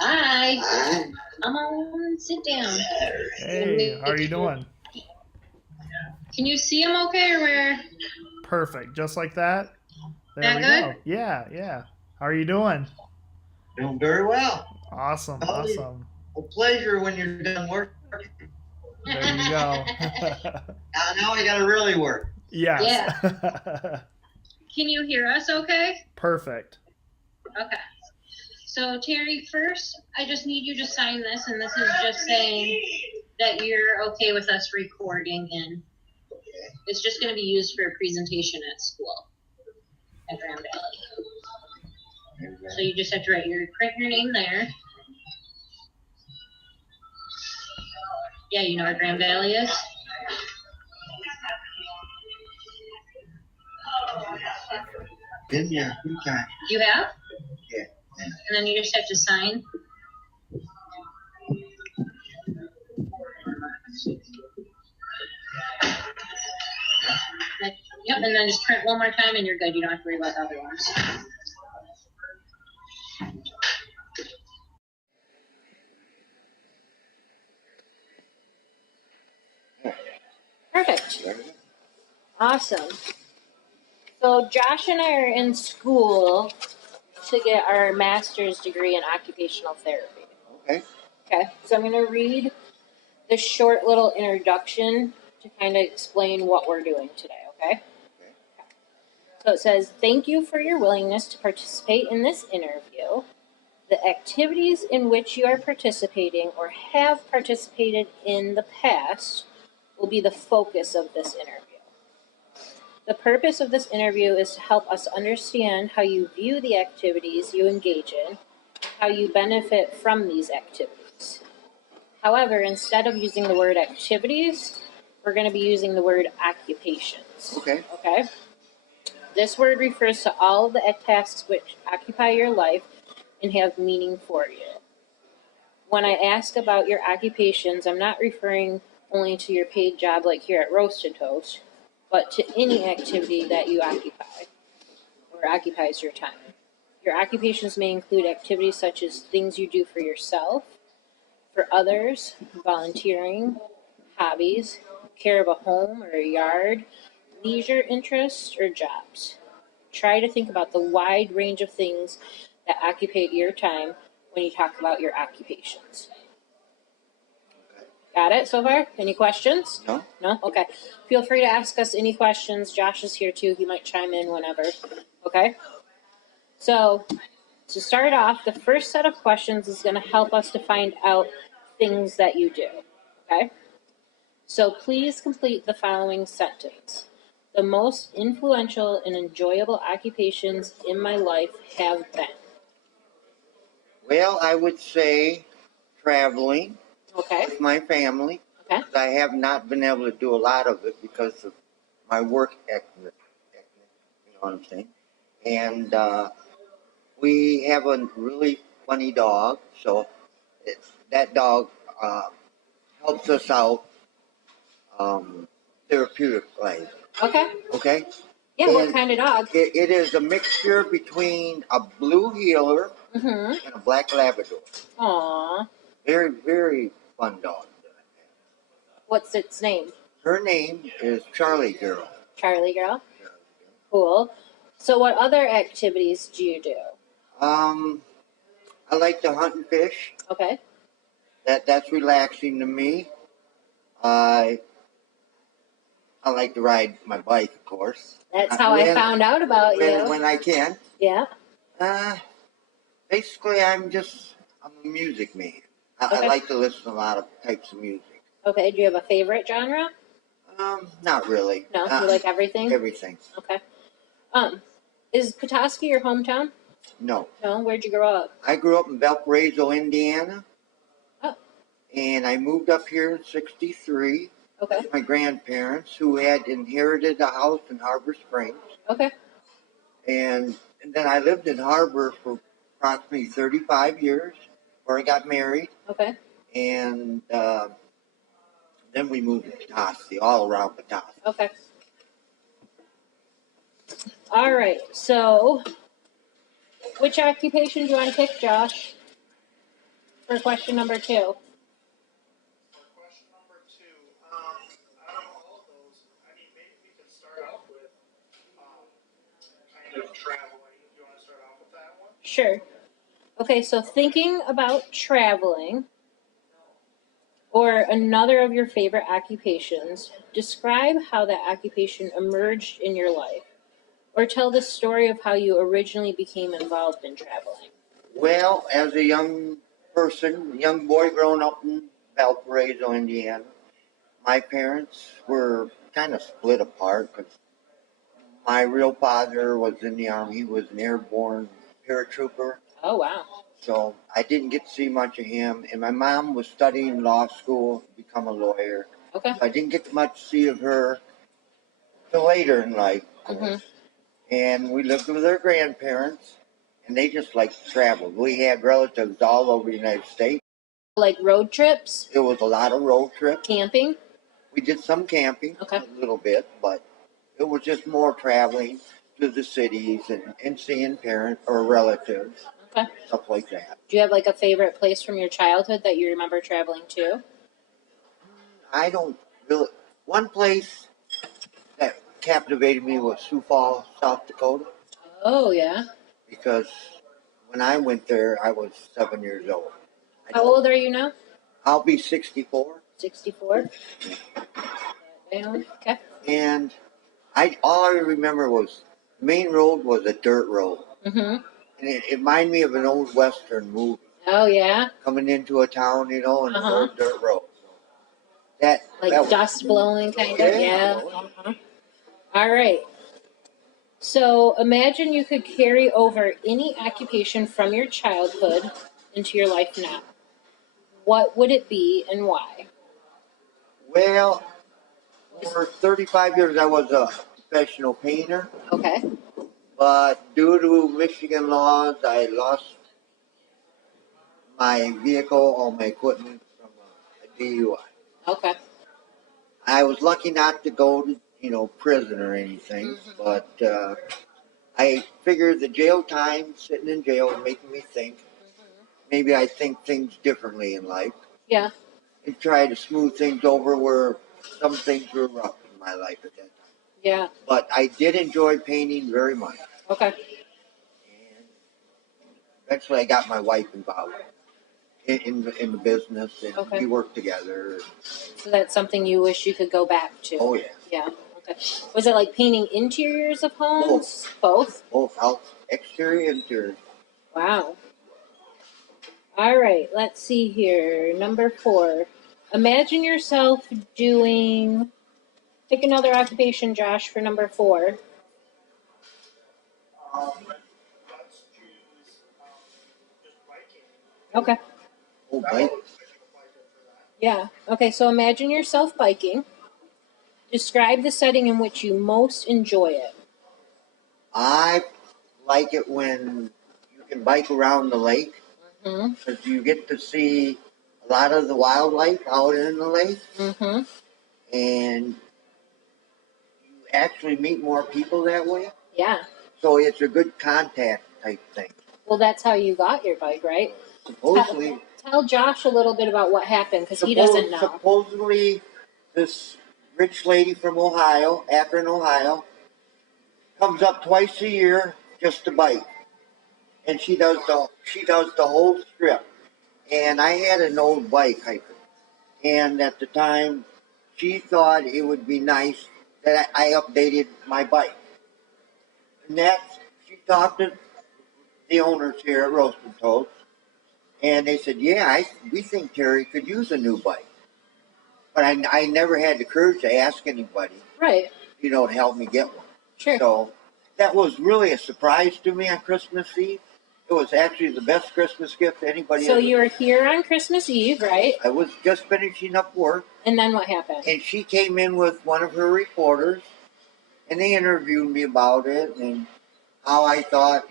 Hi. Come on, sit down. Hey, how are you doing? Can you see him okay or where? Perfect. Just like that? There That we good? go. Yeah, yeah. How are you doing? Doing very well. Awesome, Always awesome. a pleasure when you're done work. There you go. Now I gotta really work. Yes. Yeah. Can you hear us okay? Perfect. Okay. So Terry, first, I just need you to sign this, and this is just saying that you're okay with us recording, and it's just going to be used for a presentation at school at Grand Valley. So you just have to print your name there. Yeah, you know where Grand Valley is? Been there a few times. You have? Yeah. And then you just have to sign. Yep, and then just print one more time and you're good. You don't have to worry about the other ones. Perfect. Awesome. So Josh and I are in school to get our master's degree in occupational therapy. Okay. Okay, so I'm going to read this short little introduction to kind of explain what we're doing today, okay? So it says, thank you for your willingness to participate in this interview. The activities in which you are participating or have participated in the past will be the focus of this interview. The purpose of this interview is to help us understand how you view the activities you engage in, how you benefit from these activities. However, instead of using the word activities, we're going to be using the word occupations. Okay. Okay? This word refers to all of the tasks which occupy your life and have meaning for you. When I ask about your occupations, I'm not referring only to your paid job like here at Roasted Toast, but to any activity that you occupy or occupies your time. Your occupations may include activities such as things you do for yourself, for others, volunteering, hobbies, care of a home or a yard, leisure interests, or jobs. Try to think about the wide range of things that occupy your time when you talk about your occupations. Got it so far? Any questions? No. No? Okay. Feel free to ask us any questions. Josh is here too. He might chime in whenever. Okay? So, to start off, the first set of questions is going to help us to find out things that you do. Okay? So, please complete the following sentence. The most influential and enjoyable occupations in my life have been. Well, I would say traveling Okay? with my family. Okay? I have not been able to do a lot of it because of my work ethic. You know what I'm saying? And we have a really funny dog, so that dog helps us out therapeutically. Okay? Okay? Yeah, And what kind of dog? it is a mixture between a blue heeler Mm-hmm. and a black Labrador. Aww. Very, very fun dog. What's its name? Her name is Charlie Girl. Charlie Girl? Cool. So what other activities do you do? I like to hunt and fish. Okay. That's relaxing to me. I like to ride my bike, of course. That's how I found out about you. When I can. Yeah. Basically, I'm a music man. I like to listen to a lot of types of music. Okay. Do you have a favorite genre? Not really. No. You like everything? Everything. Okay. Is Petoskey your hometown? No. No. Where'd you grow up? I grew up in Valparaiso, Indiana. Oh. And I moved up here in '63. Okay. With my grandparents who had inherited a house in Harbor Springs. Okay. And then I lived in Harbor for approximately 35 years before I got married. Okay. And then we moved to Petoskey, all around Petoskey. Okay. All right. So Which occupation do you want to pick, Josh? For question number 2. For question number 2, out of all of those, I mean, maybe we could start out with kind of traveling. Do you want to start off with that one? Sure. Okay, so thinking about traveling or another of your favorite occupations, describe how that occupation emerged in your life, or tell the story of how you originally became involved in traveling. Well, as a young person, young boy growing up in Valparaiso, Indiana, my parents were kind of split apart because my real father was in the Army. He was an airborne paratrooper. Oh, wow. So I didn't get to see much of him. And my mom was studying law school to become a lawyer. Okay. So I didn't get much to see of her till later in life, of course. And we lived with our grandparents, and they just liked to travel. We had relatives all over the United States. Like road trips? It was a lot of road trips. Camping? We did some camping, Okay. a little bit, but it was just more traveling to the cities and seeing parents or relatives, Okay. stuff like that. Do you have like a favorite place from your childhood that you remember traveling to? I don't really. One place that captivated me was Sioux Falls, South Dakota, Oh, yeah. because when I went there, I was 7 years old. How old are you now? I'll be 64. 64. Down. Okay. And all I remember was the main road was a dirt road. Mm-hmm. And it reminded me of an old Western movie. Oh, yeah? Coming into a town, and an old dirt road. Like that was, dust blowing kind of? Yeah. Uh-huh. All right. So imagine you could carry over any occupation from your childhood into your life now. What would it be and why? Well, for 35 years I was a professional painter. Okay. But due to Michigan laws, I lost my vehicle, all my equipment from a DUI. Okay. I was lucky not to go to, prison or anything, but I figured the jail time, sitting in jail, was making me think. Maybe I think things differently in life. Yeah. And try to smooth things over where some things were rough in my life at that time. Yeah. But I did enjoy painting very much. Okay. And eventually I got my wife involved in the business, and we worked together. So that's something you wish you could go back to? Oh, yeah. Yeah. Okay. Was it like painting interiors of homes? Both? Both out, exterior, interior. Wow. All right, let's see here. Number 4. Imagine yourself doing. Pick another occupation, Josh, for number 4. Let's choose just biking. Okay. Oh, bike. Yeah. Okay, so imagine yourself biking. Describe the setting in which you most enjoy it. I like it when you can bike around the lake, because you get to see a lot of the wildlife out in the lake, and you actually meet more people that way. Yeah. So it's a good contact type thing. Well, that's how you got your bike, right? Supposedly. Tell Josh a little bit about what happened, because he doesn't know. Supposedly, this rich lady from Ohio, Akron, Ohio, comes up twice a year just to bike, and she does the whole strip. And I had an old bike hiker, and at the time, she thought it would be nice that I updated my bike. And she talked to the owners here at Roast and Toast, and they said, "Yeah, we think Terry could use a new bike." But I never had the courage to ask anybody, right, to help me get one. Sure. So that was really a surprise to me on Christmas Eve. It was actually the best Christmas gift anybody So ever you were here on Christmas Eve, right? I was just finishing up work. And then what happened? And she came in with one of her reporters, and they interviewed me about it and how I thought,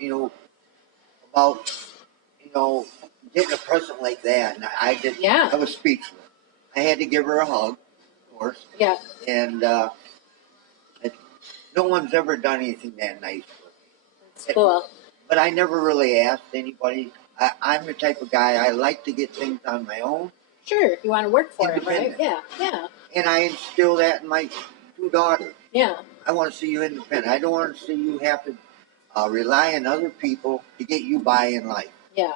about, getting a present like that. And I was speechless. I had to give her a hug, of course. Yeah. And no one's ever done anything that nice for me. It's cool. but I never really asked anybody. I'm the type of guy, I like to get things on my own. Sure, you want to work for it, right? Independent. Yeah, yeah, And I instill that in my two daughters. yeah, I want to see you independent. I don't want to see you have to rely on other people to get you by in life. yeah.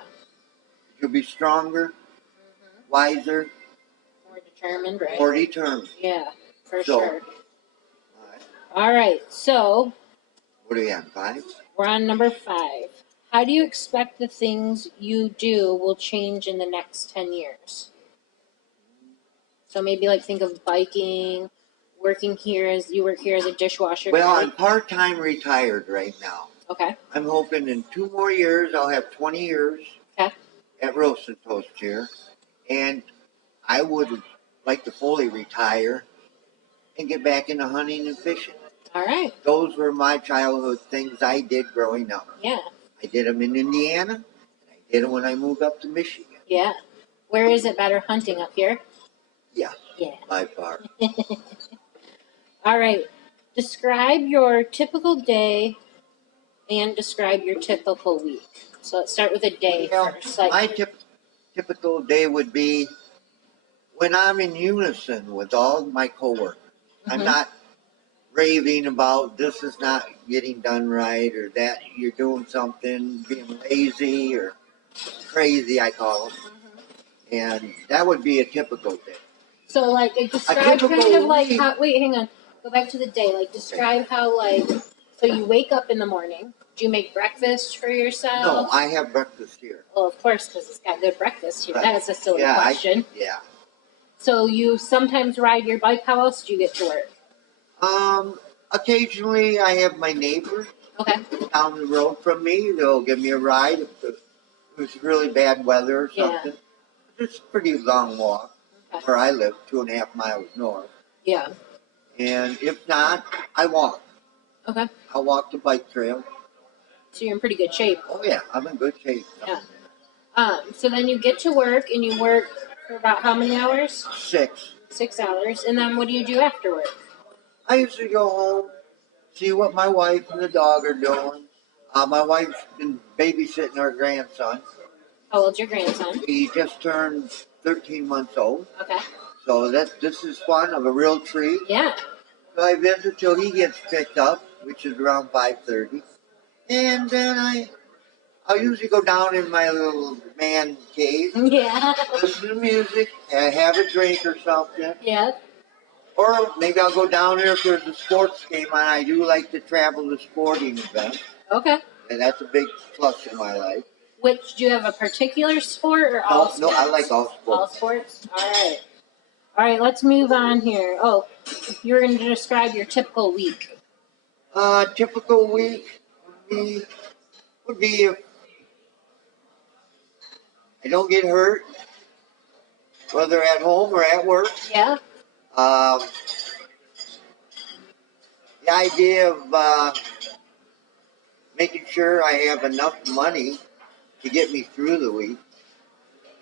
You'll be stronger, wiser, More determined, right? more determined. Yeah, for So, sure. All right, so what are we on, 5? we're on number 5. How do you expect the things you do will change in the next 10 years? So maybe like think of biking, working here as you work here as a dishwasher. Well, right? I'm part-time retired right now. Okay. I'm hoping in 2 more years I'll have 20 years Okay. at Roast and Toast here. And I would like to fully retire and get back into hunting and fishing. All right. Those were my childhood things I did growing up. Yeah. I did them in Indiana, and I did them when I moved up to Michigan. Yeah. Where is it better hunting, up here? Yeah, Yeah. by far. All right. Describe your typical day and describe your typical week. So let's start with a day first. Like, My typical day would be when I'm in unison with all my coworkers. I'm not raving about this is not getting done right or that you're doing something, being lazy or crazy, I call them. And that would be a typical day. so like describe kind of like how, wait, hang on. Go back to the day. Like describe how like so you wake up in the morning. Do you make breakfast for yourself? No, I have breakfast here. Well, of course, because it's got good breakfast here. Right. That is a silly question. Yeah. So you sometimes ride your bike. How else do you get to work? Occasionally I have my neighbor Okay. down the road from me. They'll give me a ride if it's really bad weather or something. Yeah. It's a pretty long walk. Okay. Where I live, 2.5 miles north. Yeah. And if not, I walk. Okay. I'll walk the bike trail. So you're in pretty good shape. Oh yeah, I'm in good shape. Yeah. So then you get to work and you work for about how many hours? 6. 6 hours. And then what do you do after work? I usually go home, see what my wife and the dog are doing. My wife's been babysitting our grandson. How old's your grandson? He just turned 13 months old. Okay. So this is fun, of a real treat. Yeah. So I visit till he gets picked up, which is around 5:30. And then I'll usually go down in my little man cave. Yeah. Listen to music, have a drink or something. Yeah. Or maybe I'll go down there if there's a sports game on. I do like to travel to sporting events. Okay. And that's a big plus in my life. Which, do you have a particular sport or all sports? No, I like all sports. All sports? All right. All right, let's move on here. Oh, you were going to describe your typical week. Typical week would be if I don't get hurt, whether at home or at work. Yeah. The idea of making sure I have enough money to get me through the week,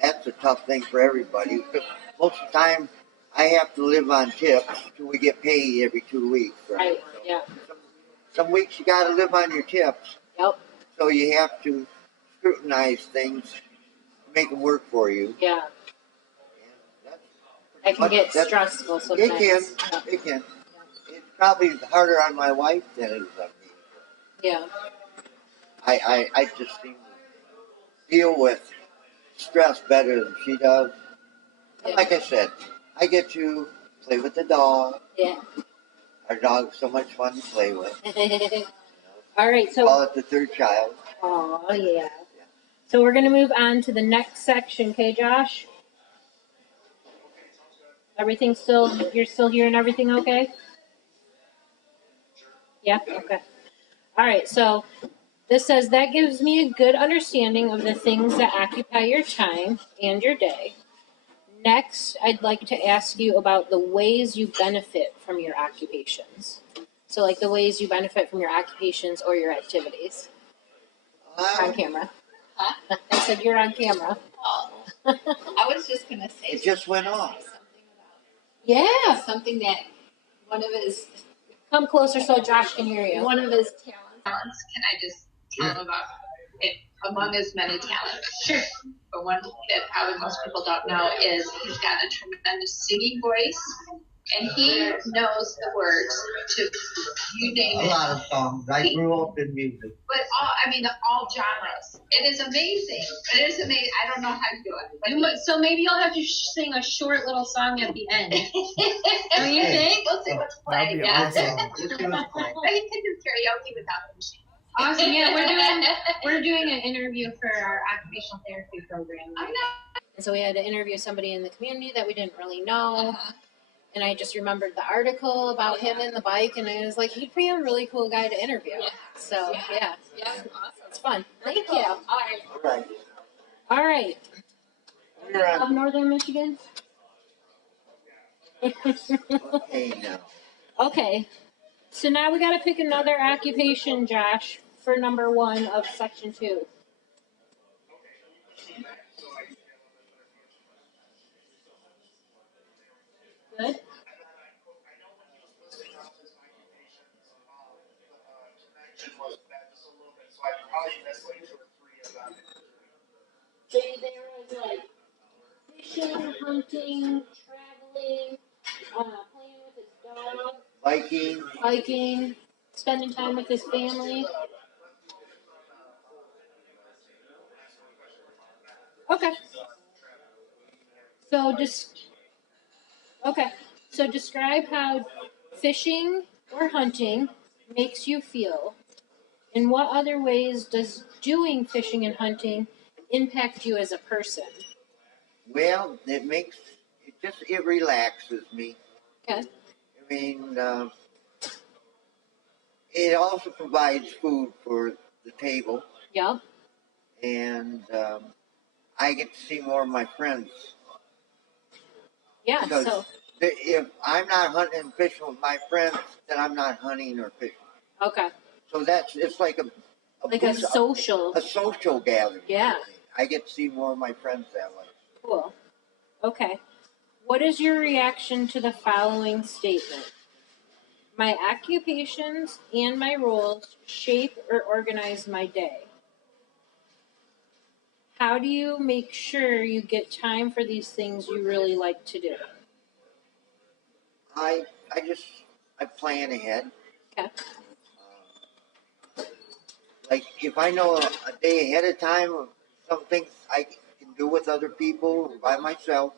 that's a tough thing for everybody. Because most of the time, I have to live on tips till we get paid every 2 weeks. Right, yeah. Some weeks you got to live on your tips. Yep. So you have to scrutinize things, make them work for you. Yeah. It can get stressful sometimes. It can. It's probably harder on my wife than it is on me. Yeah. I just seem to deal with stress better than she does. Yeah. Like I said, I get to play with the dog. Yeah. Our dog's so much fun to play with. All right, so call it the third child. Oh yeah. So we're gonna move on to the next section, okay, Josh? Everything's you're still hearing everything okay? Yeah? Okay. All right, so this says that gives me a good understanding of the things that occupy your time and your day. Next, I'd like to ask you about the ways you benefit from your occupations. So like the ways you benefit from your occupations or your activities. You're on camera. Huh? I said you're on camera. Oh. I was just going to say. It just went off. Yeah. Something that one of his. Come closer so Josh can hear you. One of his talents. Can I just tell him about among his many talents. Sure. But one that probably most people don't know is he's got a tremendous singing voice, and he knows the words to, you name it. A lot of songs. I grew up in music. But all genres. It is amazing. It is amazing. I don't know how to do it. But So maybe you'll have to sing a short little song at the end. Don't you think? We'll see what's playing. That'd be awesome. Let's do it. I can do karaoke without the machine. Awesome. Yeah, we're doing an interview for our occupational therapy program. And so we had to interview somebody in the community that we didn't really know. And I just remembered the article about him and the bike, and I was like, he'd be a really cool guy to interview. Yeah. So yeah, Awesome. it's fun. Thank you. All right. All right. All right. We're Of on. Northern Michigan. Okay, now. Okay. So now we got to pick another occupation, Josh, for number 1 of section 2. Good. Connection was bad just a little bit, so I probably missed like 2 or 3 of them. So there was like fishing, hunting, traveling, playing with his dog, Biking. hiking, spending time with his family. Okay. So describe how fishing or hunting makes you feel. In what other ways does doing fishing and hunting impact you as a person? Well, it relaxes me. Okay. I mean, it also provides food for the table, Yep. and I get to see more of my friends. Yeah. Because So if I'm not hunting and fishing with my friends, then I'm not hunting or fishing. okay. So it's like A social. a social gathering. Yeah. I get to see more of my friends that way. Cool. Okay. What is your reaction to the following statement? My occupations and my roles shape or organize my day. How do you make sure you get time for these things you really like to do? I plan ahead. Okay. Like if I know a day ahead of time of some things I can do with other people or by myself,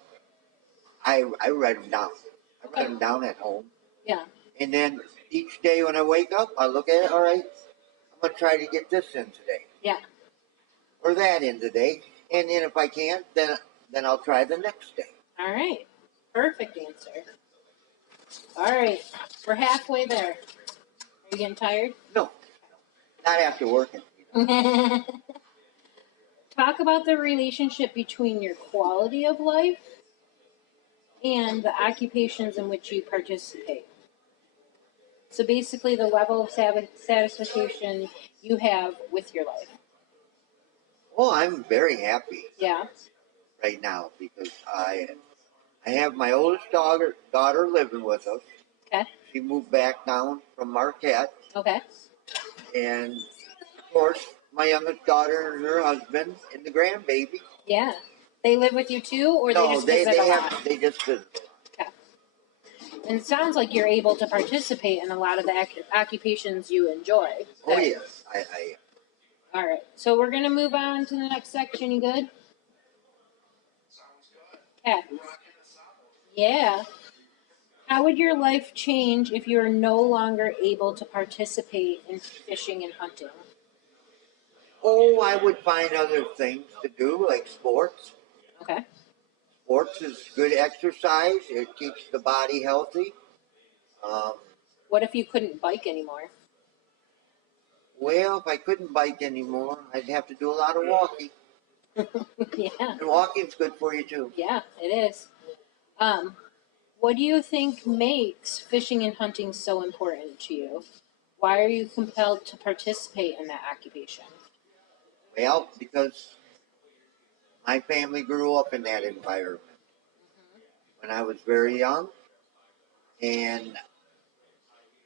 I write them down. I write them down at home. Yeah. And then each day when I wake up, I look at it. All right, I'm gonna try to get this in today. Yeah. Or that in today. And then if I can't, then I'll try the next day. All right. Perfect answer. All right. We're halfway there. Are you getting tired? No, not after working. Talk about the relationship between your quality of life and the occupations in which you participate. So basically, the level of satisfaction you have with your life. Well, I'm very happy Yeah. right now because I have my oldest daughter living with us. Okay. She moved back down from Marquette. Okay. And of course, my youngest daughter and her husband and the grandbaby. Yeah. They live with you too, or they just visit a lot? They just visit. Okay. And it sounds like you're able to participate in a lot of the occupations you enjoy. Oh yes, I. All right. So we're gonna move on to the next section. You good? Sounds good. Okay. Rocking the saddle. Yeah. How would your life change if you were no longer able to participate in fishing and hunting? Oh, I would find other things to do, like sports. Okay. Sports is good exercise. It keeps the body healthy. What if you couldn't bike anymore? Well, if I couldn't bike anymore, I'd have to do a lot of walking. Yeah. And walking's good for you too. Yeah, it is. What do you think makes fishing and hunting so important to you? Why are you compelled to participate in that occupation? Well, because my family grew up in that environment when I was very young, and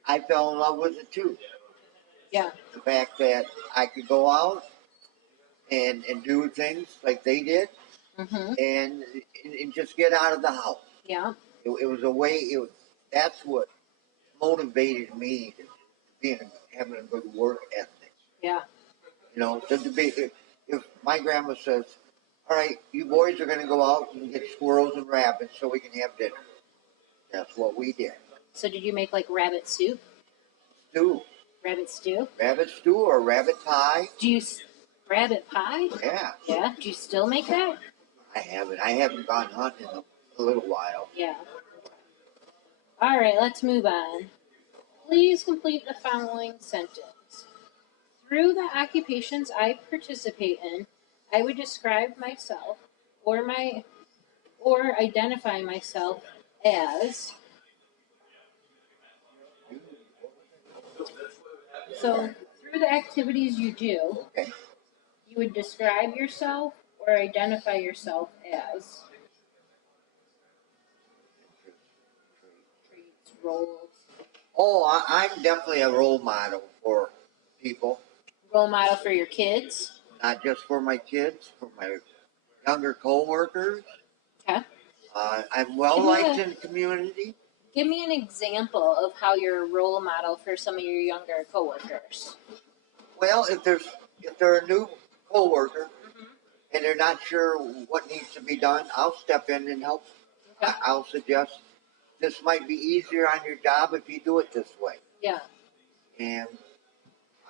I fell in love with it too. Yeah. The fact that I could go out and do things like they did, Mm-hmm. and just get out of the house. Yeah. It was a way. That's what motivated me to having a good work ethic. Yeah. You know, to be, if my grandma says, "All right, you boys are going to go out and get squirrels and rabbits so we can have dinner," that's what we did. So did you make like rabbit soup? Stew, Rabbit stew? rabbit stew or rabbit pie. Do you rabbit pie? Yeah, Yeah. Do you still make that? I haven't. I haven't gone hunting in a little while. Yeah. All right, let's move on. Please complete the following sentence. Through the occupations I participate in, I would describe myself or identify myself as. So through the activities you do, Okay. you would describe yourself or identify yourself as traits, roles. Oh, I'm definitely a role model for people, Role model for your kids. not just for my kids, for my younger coworkers. Okay. I'm well liked in the community. Give me an example of how you're a role model for some of your younger coworkers. Well, if they're a new coworker and they're not sure what needs to be done, I'll step in and help. Okay. I'll suggest this might be easier on your job if you do it this way. Yeah. And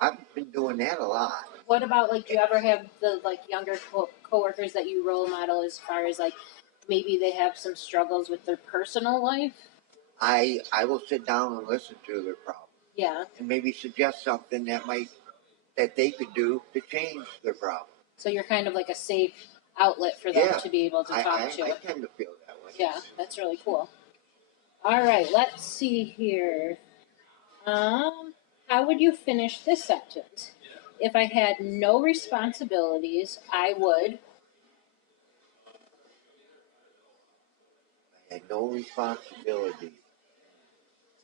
I've been doing that a lot. What about like, do you ever have the like younger coworkers that you role model as far as like maybe they have some struggles with their personal life? I will sit down and listen to their problem. Yeah. And maybe suggest something that they could do to change their problem. So you're kind of like a safe outlet for them to be able to talk to. I tend to feel that way. Yeah, that's really cool. All right, let's see here. How would you finish this sentence? If I had no responsibilities, I would. I had no responsibility.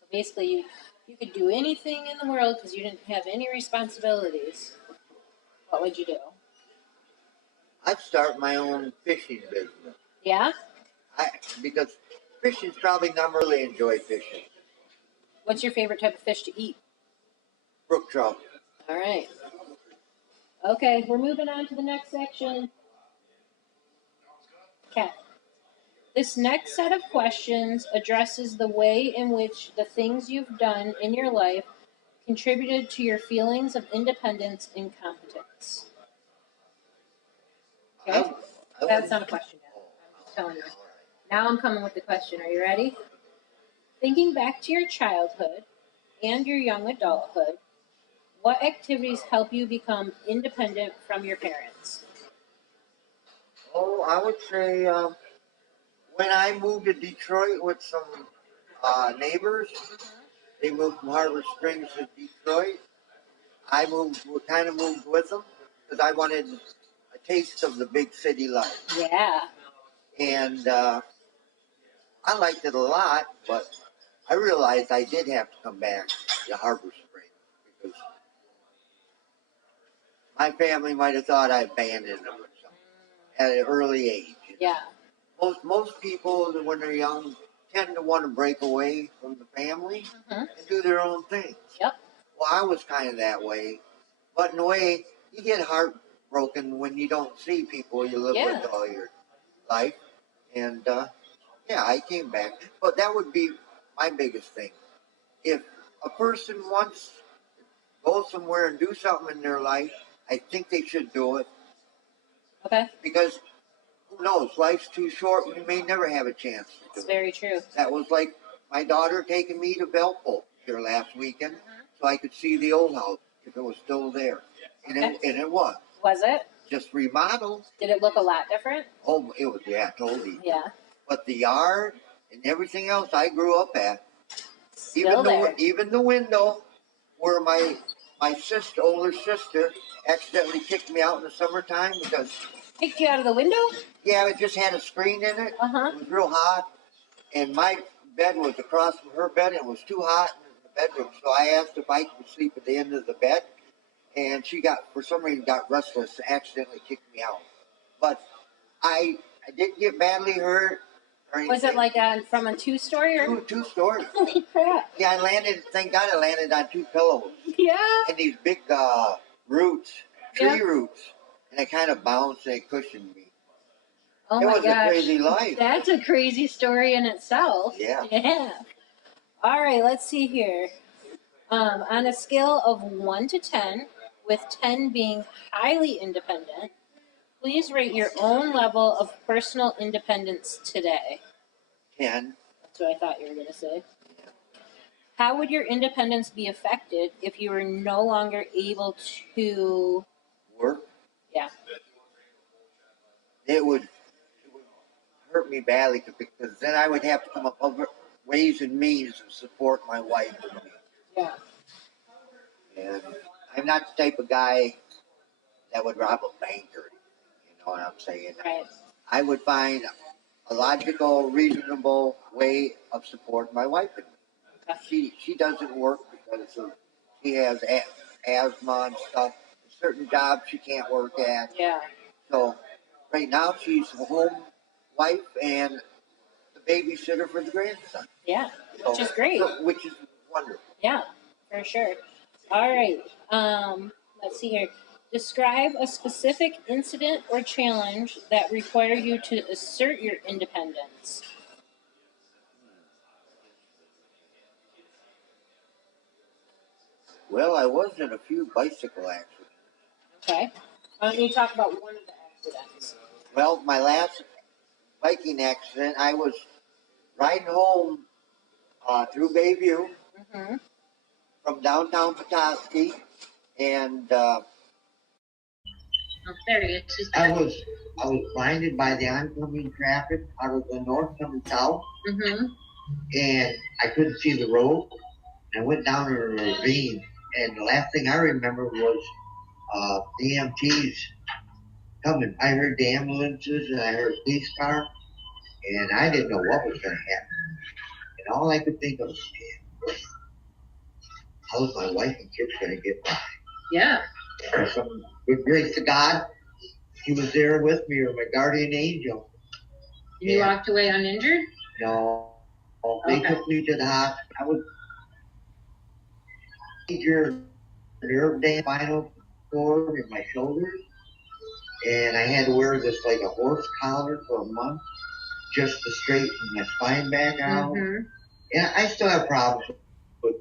So basically, you could do anything in the world because you didn't have any responsibilities. What would you do? I'd start my own fishing business. Yeah? Because fishing's probably not really enjoy fishing. What's your favorite type of fish to eat? Brook trout. All right. Okay, we're moving on to the next section. Okay. This next set of questions addresses the way in which the things you've done in your life contributed to your feelings of independence and competence. Okay? That's not a question yet. I'm just telling you. Now I'm coming with the question. Are you ready? Thinking back to your childhood and your young adulthood, what activities help you become independent from your parents? Oh, I would say when I moved to Detroit with some neighbors, they moved from Harbor Springs to Detroit. I kind of moved with them because I wanted a taste of the big city life. Yeah. And I liked it a lot, but I realized I did have to come back to Harbor Springs because my family might have thought I abandoned them or something at an early age. Yeah. Most people, when they're young, tend to want to break away from the family and do their own things. Yep. Well, I was kind of that way. But in a way, you get heartbroken when you don't see people you live with all your life. And yeah, I came back. But that would be my biggest thing. If a person wants to go somewhere and do something in their life, I think they should do it. Okay. Because who knows, life's too short. We may never have a chance to do it. It's very true. That was like my daughter taking me to Valpo here last weekend so I could see the old house if it was still there. And it was. Was it? Just remodeled. Did it look a lot different? Oh, it was, yeah, totally. Yeah. But the yard and everything else I grew up at, Still even the window where my older sister accidentally kicked me out in the summertime because Kicked you out of the window? yeah, it just had a screen in it. Uh-huh. It was real hot, and my bed was across from her bed, and it was too hot in the bedroom. So I asked if I could sleep at the end of the bed, and she for some reason got restless and accidentally kicked me out. But I didn't get badly hurt or anything. Was it like from a 2-story or? Two stories. Holy crap. Yeah, I landed, thank God I landed on 2 pillows. Yeah. And these big roots, tree Yeah. roots. And they kind of bounced and they cushioned me. Oh it my was gosh. a crazy life. That's a crazy story in itself. Yeah. Yeah. All right, let's see here. On a scale of 1 to 10, with 10 being highly independent, please rate your own level of personal independence today. 10. That's what I thought you were going to say. How would your independence be affected if you were no longer able to Work? Yeah. It would hurt me badly because then I would have to come up with ways and means to support my wife and me. Yeah. And I'm not the type of guy that would rob a bank or anything, you know what I'm saying? Right. I would find a logical, reasonable way of supporting my wife and me. She doesn't work because she has asthma and stuff. Certain jobs she can't work at. Yeah. So right now she's a home wife and the babysitter for the grandson. Yeah, which is great. Which is wonderful. Yeah, for sure. All right. Let's see here. Describe a specific incident or challenge that required you to assert your independence. Well, I was in a few bicycle accidents. Okay. Why don't you talk about one of the accidents? Well, my last biking accident, I was riding home through Bayview from downtown Petoskey, and Oh, there he is. I was blinded by the oncoming traffic out of the north coming south, and I couldn't see the road. I went down a ravine, and the last thing I remember was the EMTs coming. I heard the ambulances and I heard a police car, and I didn't know what was going to happen. And all I could think of was, how's my wife and kids going to get by? Yeah. For some good grace to God, he was there with me, or my guardian angel. And you walked away uninjured? No. They took me to the hospital. I was major nerve damage, spinal cord in my shoulders, and I had to wear this like a horse collar for a month just to straighten my spine back out. And I still have problems with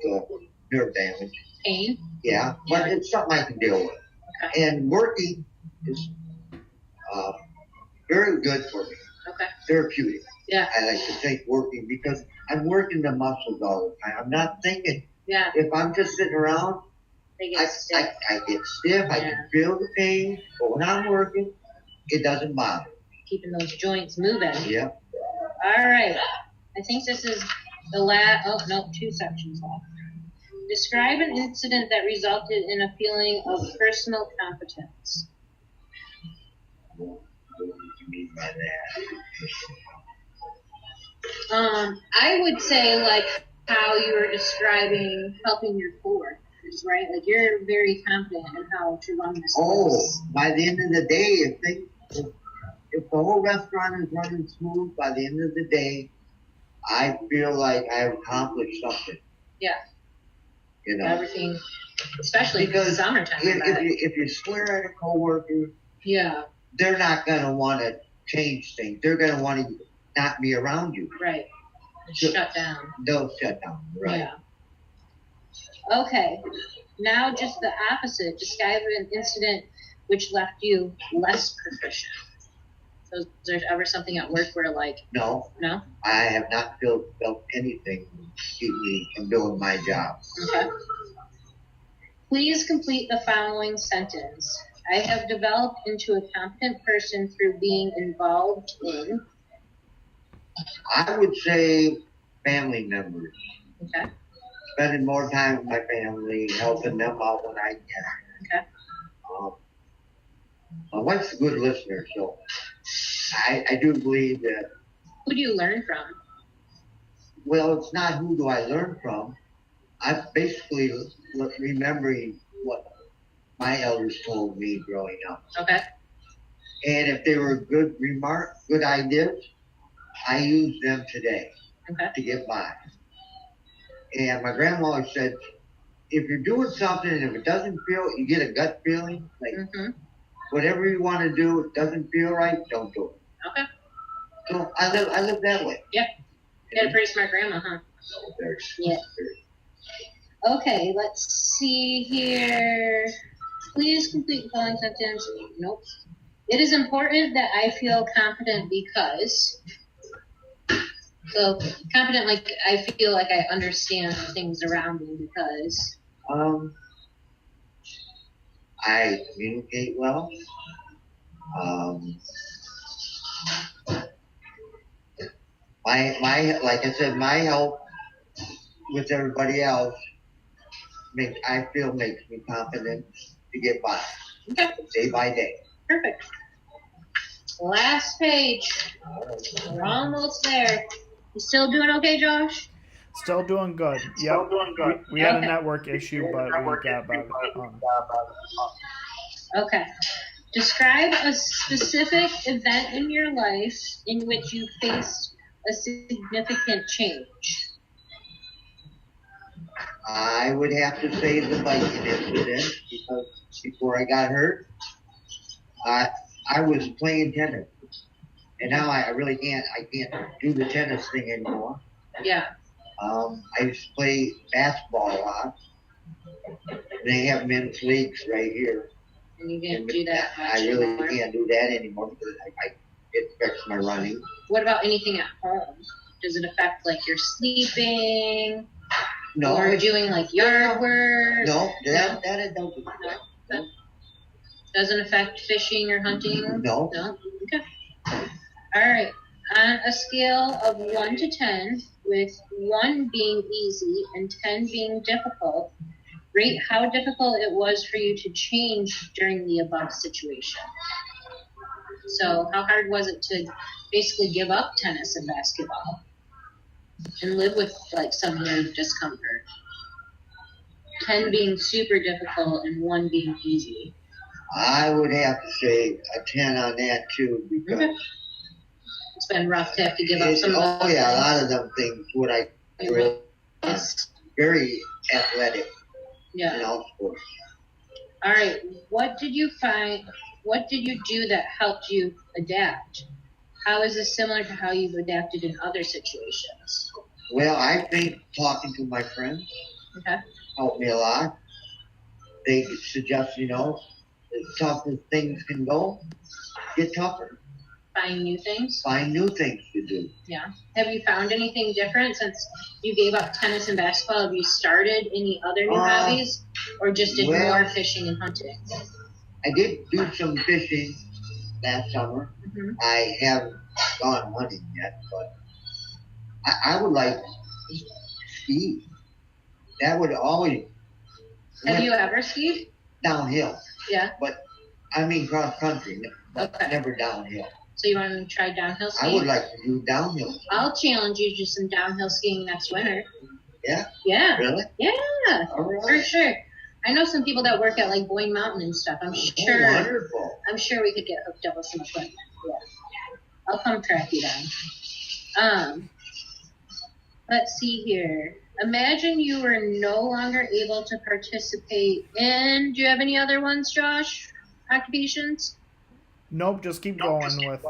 nerve damage. Pain? Yeah, but it's something I can deal with. Okay. And working is very good for me. Okay. Therapeutic. Yeah. I like to think working because I'm working the muscles all the time. I'm not thinking. Yeah. If I'm just sitting around, They get stiff. I get stiff. I can feel the pain. But when I'm working, it doesn't bother. Keeping those joints moving. Yeah. All right. I think this is the last. Oh no, 2 sections left. Describe an incident that resulted in a feeling of personal competence. What do you mean by that? I would say like how you were describing helping your coworkers, right? Like you're very confident in how to run this place. By the end of the day, if the whole restaurant is running smooth, by the end of the day, I feel like I've accomplished something. Yeah. You know, everything, especially because summertime. If you swear at a coworker, they're not gonna want to change things. They're gonna want to not be around you. Right. Shut down. They'll shut down. Right. Yeah. Okay. Now, just the opposite. Describe an incident which left you less proficient. So, is there ever something at work where, like, no, I have not felt anything to keep me from doing my job. Okay. Please complete the following sentence. I have developed into a competent person through being involved in. I would say family members. Okay. Spending more time with my family, helping them out when I can. Okay. My wife's a good listener, so I do believe that. Who do you learn from? Well, it's not who do I learn from. I'm basically remembering what my elders told me growing up. Okay. And if they were good remarks, good ideas, I use them today to get by. And my grandma always said, if you're doing something and if it doesn't feel, you get a gut feeling, like whatever you want to do, it doesn't feel right, don't do it. Okay. So I live that way. Yep. You had a pretty smart grandma, huh? Yeah. Okay, let's see here. Please complete the following sentence. Nope. It is important that I feel confident because. So confident, like I feel like I understand things around me because. I communicate well. My like I said, my help with everybody else makes me confident to get by. Okay. Day by day. Perfect. Last page. We're almost there. You still doing okay, Josh? Still doing good. Yep. Still doing good. We had a network issue, but we got about it. Okay. Describe a specific event in your life in which you faced a significant change. I would have to say the biking incident because before I got hurt, I was playing tennis, and now I really can't do the tennis thing anymore. Yeah. I used to play basketball a lot. They have men's leagues right here. And you can't do that much I really anymore. can't do that anymore because it affects my running. What about anything at home? Does it affect like your sleeping? No. Or doing like yard work? No, that it doesn't. No. Doesn't affect fishing or hunting? No. No? Okay. All right. On a scale of 1 to 10, with 1 being easy and 10 being difficult, rate how difficult it was for you to change during the above situation. So how hard was it to basically give up tennis and basketball and live with like some nerve discomfort? 10 being super difficult and 1 being easy. I would have to say a 10 on that too because it's been rough to have to give up some of those. Oh yeah, a lot of them things what I do very athletic. Yeah. In all sports. All right. What did you do that helped you adapt? How is this similar to how you've adapted in other situations? Well, I think talking to my friends helped me a lot. They suggest, as tough as things can go, get tougher. Find new things? Find new things to do. Yeah. Have you found anything different since you gave up tennis and basketball? Have you started any other new hobbies? Or just did more fishing and hunting? I did do some fishing last summer. I haven't gone hunting yet, but I would like to ski. That would always... Have you ever skied? Downhill. Yeah. But, I mean cross country, but never downhill. So you want to try downhill skiing? I would like to do downhill skiing. I'll challenge you to some downhill skiing next winter. Yeah? Yeah. Really? Yeah. All right. For sure. I know some people that work at like Boyne Mountain and stuff. I'm sure. Wonderful. I'm sure we could get hooked up with some equipment. Yeah. I'll come track you down. Let's see here. Imagine you were no longer able to participate in. Do you have any other ones, Josh? Occupations? Nope, just keep going with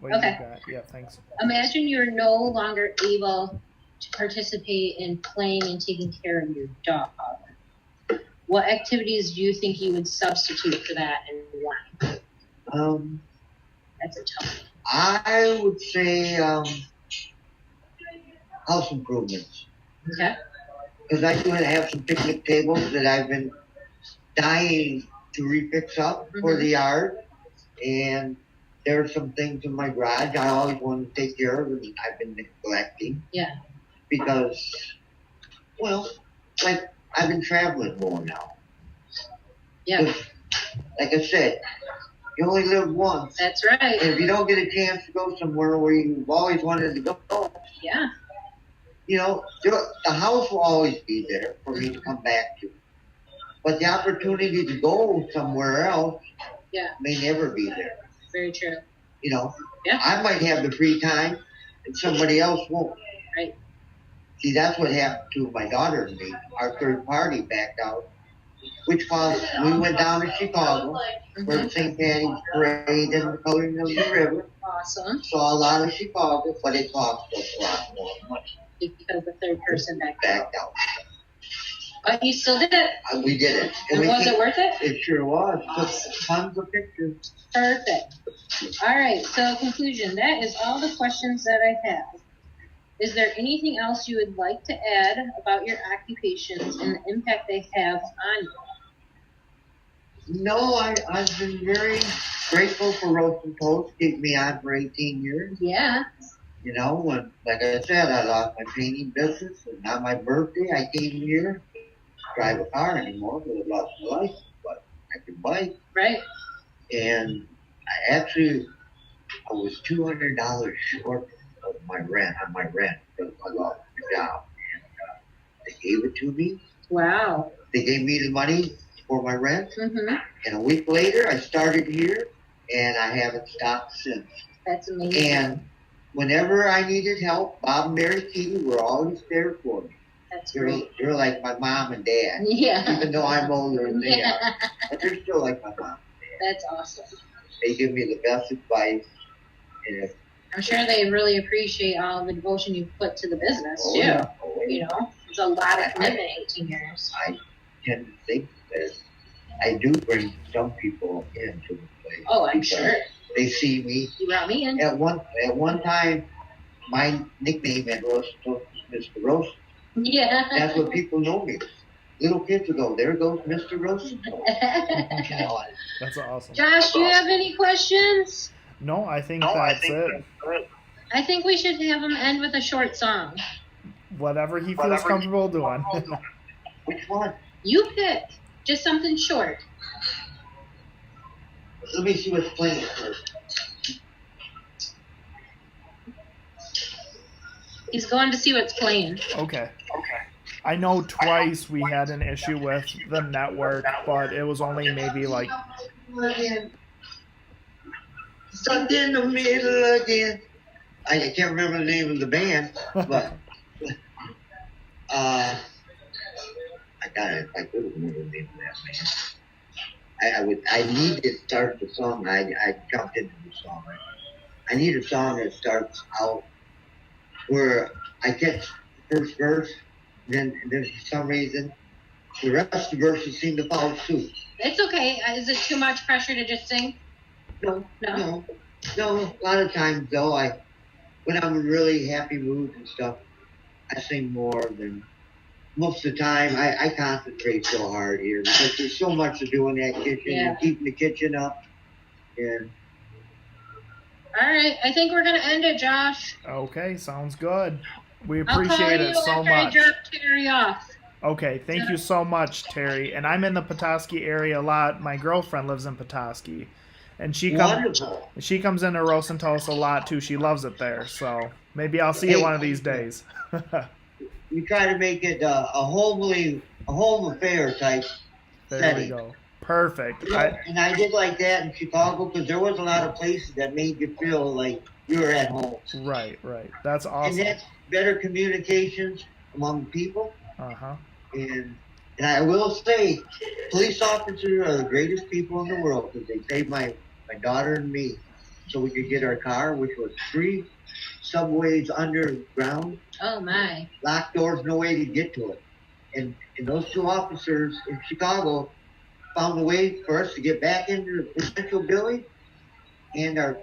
what you got. Yeah, thanks. Imagine you're no longer able to participate in playing and taking care of your dog. What activities do you think you would substitute for that and why? That's a tough one. I would say house improvements. Okay. Because I do have some picnic tables that I've been dying to refix up for the yard. And there are some things in my garage I always want to take care of and I've been neglecting. Yeah. Because, well, like I've been traveling more now. Yeah. Like I said, you only live once. That's right. And if you don't get a chance to go somewhere where you've always wanted to go, yeah. The house will always be there for me to come back to. But the opportunity to go somewhere else Yeah. may never be there. Very true. You know, Yeah. I might have the free time and somebody else won't. Right. See, that's what happened to my daughter and me. Our third party backed out, which caused, we went down to Chicago for the St. Patty's Parade and the coloring of the river. Awesome. Saw a lot of Chicago, but it cost us a lot more money. Because the third person backed out. But you still did it. We did it. And was it worth it? It sure was. Awesome. Took tons of pictures. Perfect. All right. So conclusion. That is all the questions that I have. Is there anything else you would like to add about your occupations and the impact they have on you? No, I've been very grateful for Roast and Toast. Keep me on for 18 years. Yeah. You know, when, like I said, I lost my painting business, and on my birthday, I came here. Drive a car anymore because I lost my license, but I could bike. Right. And I was $200 short of my rent because I lost my job. And they gave it to me. Wow. They gave me the money for my rent. Mm-hmm. And a week later, I started here, and I haven't stopped since. That's amazing. And whenever I needed help, Bob and Mary Key were always there for me. That's great. They're like my mom and dad. Yeah. Even though I'm older than they are. But they're still like my mom and dad. That's awesome. They give me the best advice. And I'm sure they really appreciate all the devotion you put to the business, too. Yeah. You know, it's a lot of commitment, 18 years. I tend to think that I do bring some people into the place. Oh, I'm sure. They see me. You brought me in. At one time, my nickname at Roast was Mr. Roast. Yeah. That's what people know me. Little kids will go, there goes Mr. Roast. You know, That's awesome. Josh, do you have any questions? No, I think that's it. I think we should have him end with a short song. Whatever he feels comfortable doing. Which one? You pick. Just something short. Let me see what's playing first. He's going to see what's playing. Okay. I know twice we had an issue with the network, but it was only maybe like... Stuck in the middle again. I can't remember the name of the band, but I got it. I could remember the name of that band. I need to start the song. I jumped into the song. I need a song that starts out where I catch the first verse, then there's for some reason the rest of the verses seem to follow suit. It's okay. Is it too much pressure to just sing? No. A lot of times though, when I'm in really happy moods and stuff, I sing more than most of the time. I concentrate so hard here because there's so much to do in that kitchen and keeping the kitchen up. And all right, I think we're gonna end it, Josh. Okay, sounds good. We I'll appreciate call it you so after much. I drop Terry off. Okay, thank you so much, Terry. And I'm in the Petoskey area a lot. My girlfriend lives in Petoskey. And she comes into Roast and Toast a lot too. She loves it there. So maybe I'll see you one of these days. We try to make it a home affair type setting. There we go. Perfect. And I did like that in Chicago because there was a lot of places that made you feel like you were at home. Right. That's awesome. And that's better communications among people. Uh-huh. And I will say, police officers are the greatest people in the world because they saved my daughter and me so we could get our car, which was 3 subways underground. Oh, my. Locked doors, no way to get to it. And those 2 officers in Chicago found a way for us to get back into the central building and our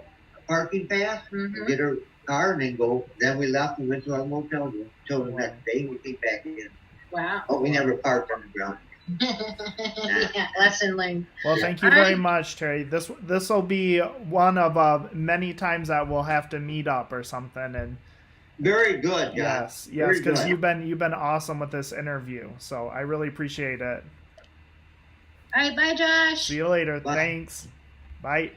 parking pass, and get our car, and then go. Then we left and went to our motel room until the next day. We came back in. Wow. But we never parked on the ground. Yeah, lesson learned. Well, thank you very much, Terry. This will be one of many times that we'll have to meet up or something. And very good, Josh. Yes, because you've been awesome with this interview. So I really appreciate it. All right, bye, Josh. See you later. Bye. Thanks. Bye.